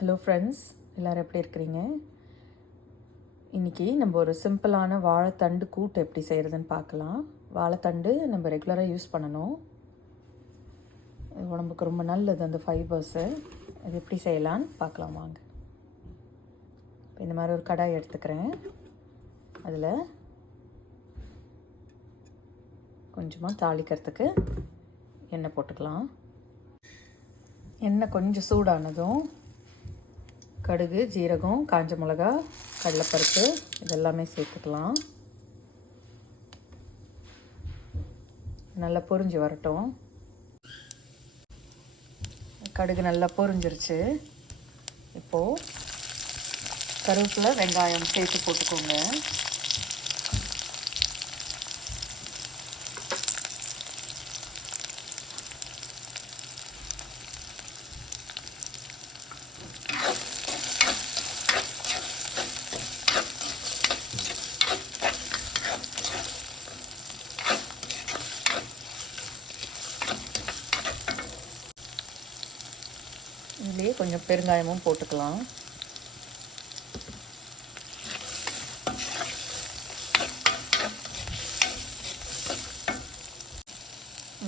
Hello friends, எல்லோரும் எப்படி இருக்கிறீங்க? இன்றைக்கி நம்ம ஒரு சிம்பிளான வாழைத்தண்டு கூட்டு எப்படி செய்கிறதுன்னு பார்க்கலாம். வாழைத்தண்டு நம்ம ரெகுலராக யூஸ் பண்ணணும். உடம்புக்கு ரொம்ப நல்லது அந்த ஃபைபர்ஸு. அது எப்படி செய்யலான்னு பார்க்கலாம் வாங்க. இந்த மாதிரி ஒரு கடாய் எடுத்துக்கிறேன். அதில் கொஞ்சமாக தாளிக்கிறதுக்கு எண்ணெய் போட்டுக்கலாம். எண்ணெய் கொஞ்சம் சூடானதும் கடுகு, ஜீரகம், காஞ்ச மிளகா, கடலைப்பருப்பு இதெல்லாமே சேர்த்துக்கலாம். நல்லா பொரிஞ்சு வரட்டும். கடுகு நல்லா பொரிஞ்சிருச்சு. இப்போது கருவேப்பிலை, வெங்காயம் சேர்த்து போட்டுக்கோங்க. இதுலேயே கொஞ்சம் பெருங்காயமும் போட்டுக்கலாம்.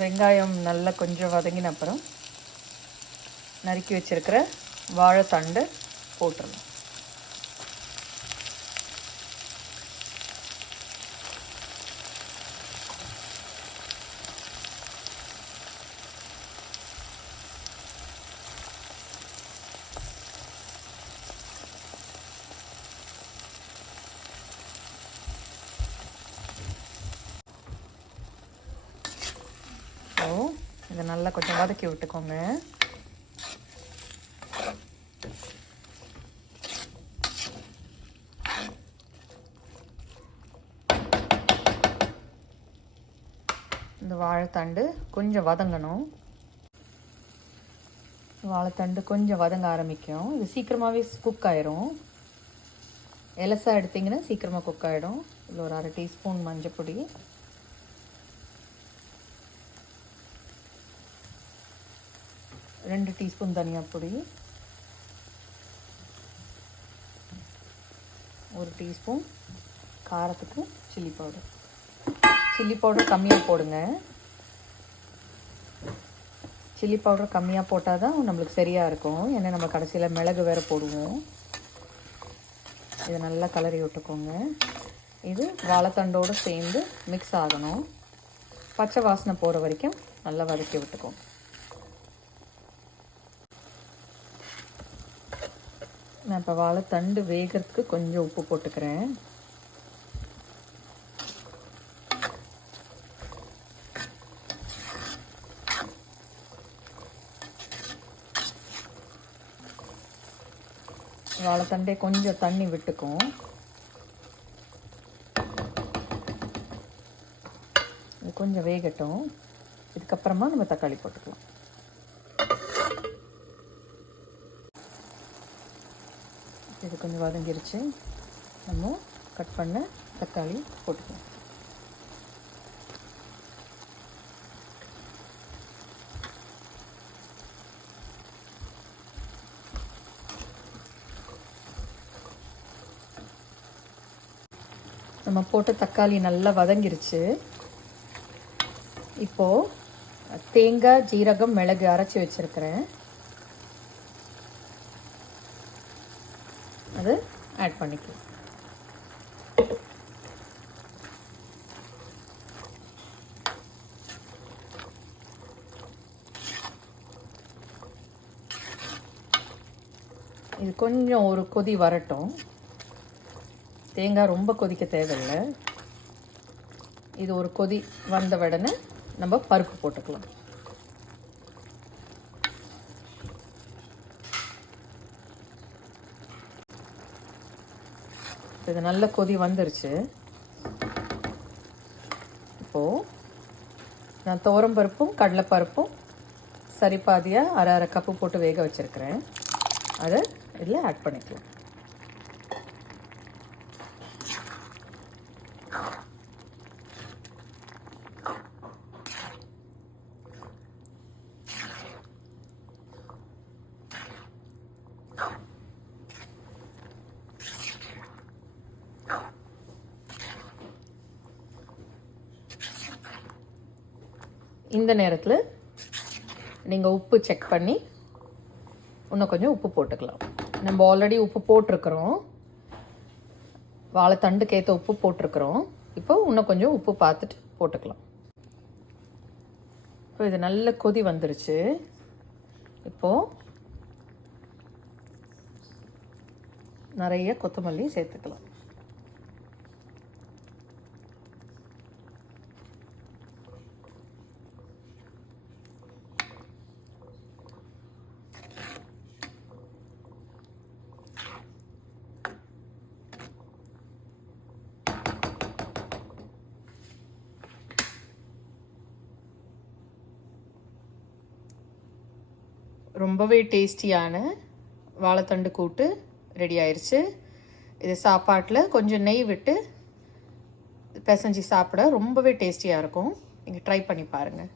வெங்காயம் நல்லா கொஞ்சம் வதங்கின அப்புறம் நறுக்கி வச்சிருக்கிற வாழைத்தண்டு போட்டுடலாம். இதை நல்லா கொஞ்சம் வதக்கி விட்டுக்கோங்க. இந்த வாழைத்தண்டு கொஞ்சம் வதங்கணும். வாழைத்தண்டு கொஞ்சம் வதங்க ஆரம்பிக்கும். இது சீக்கிரமாகவே குக் ஆயிரும். எலசாக எடுத்திங்கன்னா சீக்கிரமாக குக் ஆகிடும். இதில் ஒரு 1/2 டீஸ்பூன் மஞ்சள் பொடி, 2 டீஸ்பூன் தனியா பொடி, 1 டீஸ்பூன் காரத்துக்கு சில்லி பவுடர். சில்லி பவுடர் கம்மியாக போடுங்க. சில்லி பவுடர் கம்மியாக போட்டால் தான் நம்மளுக்கு சரியாக இருக்கும். ஏன்னா நம்ம கடைசியில் மிளகு வேறு போடுவோம். இதை நல்லா கலரி விட்டுக்கோங்க. இது வாழைத்தண்டோடு சேர்ந்து மிக்ஸ் ஆகணும். பச்சை வாசனை போகிற வரைக்கும் நல்லா வதக்கி விட்டுக்கோங்க. நான் இப்போ வாழைத்தண்டு வேகிறதுக்கு கொஞ்சம் உப்பு போட்டுக்கிறேன். வாழைத்தண்டே கொஞ்சம் தண்ணி விட்டுக்கும். இது கொஞ்சம் வேகட்டும். இதுக்கப்புறமா நம்ம தக்காளி போட்டுக்கலாம். இது கொஞ்சம் வதங்கிருச்சு. நம்ம கட் பண்ண தக்காளி போட்டுக்கலாம். நம்ம போட்ட தக்காளி நல்லா வதங்கிருச்சு. இப்போது தேங்காய், ஜீரகம், மிளகு அரைச்சி வச்சுருக்கிறேன். அது ஆட் பண்ணிக்கலாம். இது கொஞ்சம் ஒரு கொதி வரட்டும். தேங்காய் ரொம்ப கொதிக்க தேவையில்லை. இது ஒரு கொதி வந்த உடனே நம்ம பருப்பு போட்டுக்கலாம். இது நல்ல கொதி வந்துருச்சு. இப்போது நான் துவரம்பருப்பும் கடலைப்பருப்பும் சரிபாதியாக 1/2 கப்பு போட்டு வேக வச்சுருக்கிறேன். அதை இதில் ஆட் பண்ணிக்கலாம். இந்த நேரத்தில் நீங்கள் உப்பு செக் பண்ணி இன்னும் கொஞ்சம் உப்பு போட்டுக்கலாம். நம்ம ஆல்ரெடி உப்பு போட்டிருக்கிறோம், வாழைத்தண்டுக்கு ஏற்ற உப்பு போட்டிருக்கிறோம். இப்போ இன்னும் கொஞ்சம் உப்பு பார்த்துட்டு போட்டுக்கலாம். இப்போ இது நல்ல கொதி வந்துருச்சு. இப்போது நிறைய கொத்தமல்லி சேர்த்துக்கலாம். ரொம்பவே டேஸ்டியான வாழைத்தண்டு கூட்டு ரெடி ஆயிடுச்சு. இது சாப்பாட்டில் கொஞ்சம் நெய் விட்டு பிசைஞ்சு சாப்பிட ரொம்பவே டேஸ்டியாக இருக்கும். நீங்கள் ட்ரை பண்ணி பாருங்கள்.